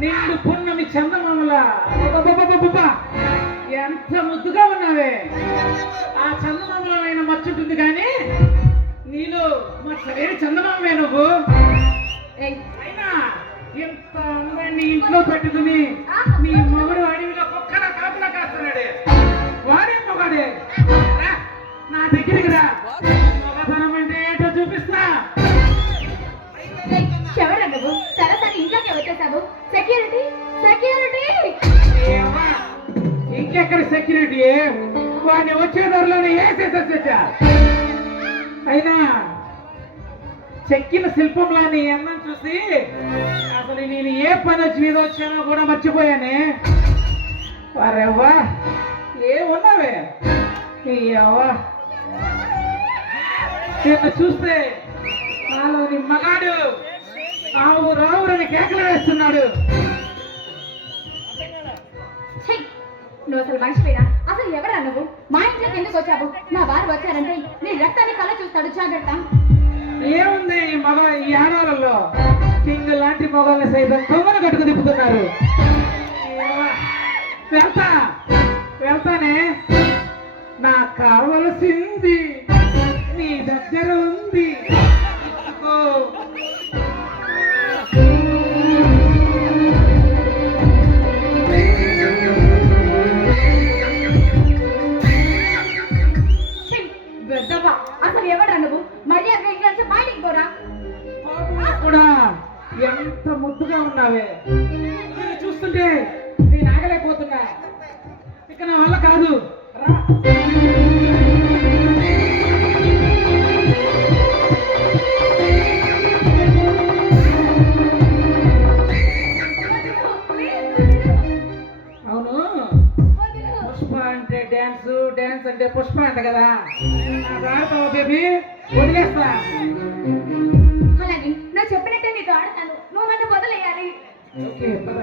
నిండు పున్నమి చందమామలా ఎంత ముద్దుగా ఉన్నావే. ఆ చందమామలైన మర్చుంటుంది కానీ నీలో మర్చలేని చందమామే నువ్వు. అయినా ఎంత అందాన్ని ఇంట్లో పెట్టుకుని నీ మొగుడు అడవిలో కుక్కలా కాపులా కాస్తున్నాడే. వాడే మొగాడే. నా దగ్గరికి రా, మొగతనం అంటే ఏంటో చూపిస్తా. ఎవరా నువ్వు? సరసారి ఇంట్లోకి వచ్చేసావు. Security security. ఇంకెక్కడ సెక్యూరిటీ? వాడిని వచ్చే ధరలోనే వేసేసా. అయినా చెక్కిన శిల్పంలో నీ అన్నం చూసి అసలు నేను ఏ పని వచ్చి మీద వచ్చానో కూడా మర్చిపోయానే. వారెవ్వా ఏమున్నావే అవ్వా. నిన్ను చూస్తే నాలోని మగాడు ఆవు రావురని కేకలు వేస్తున్నాడు. నువ్వు అసలు మనిషిపోయినా? అసలు ఎవరా నువ్వు? మా ఇంట్లోకి ఎందుకు వచ్చావు? నా వారు వచ్చారంటే నీ రక్తాన్ని కళ్ళ చూస్తాడు, జాగ్రత్త. ఏముంది ఈ ఆడవాళ్ళలో కింగ్ లాంటి మొగాళ్ళని సైతం కొమ్మను కట్టుకు తిప్పుతున్నారు. వెళ్తానే. నాకు కావలసింది నీ దగ్గర ఉంది. అసలు ఎవరా నువ్వు? మళ్ళీ అక్కడ మా ఇంటికి పోరా. కూడా ఎంత ముద్దుగా ఉన్నావే. నేను చూస్తుంటే నేను ఆగలేకపోతున్నా. ఇక నా వల్ల కాదు. అవును, పుష్ప అంటే డ్యాన్స్, డ్యాన్స్ అంటే పుష్ప అంట కదా. రాతావా బేబీ? వదిలేస్తా. అలాగే నువ్వు చెప్పినట్టే నీతో ఆడతాను. నువ్వు నన్ను వదిలేయాలి. ఓకే పద.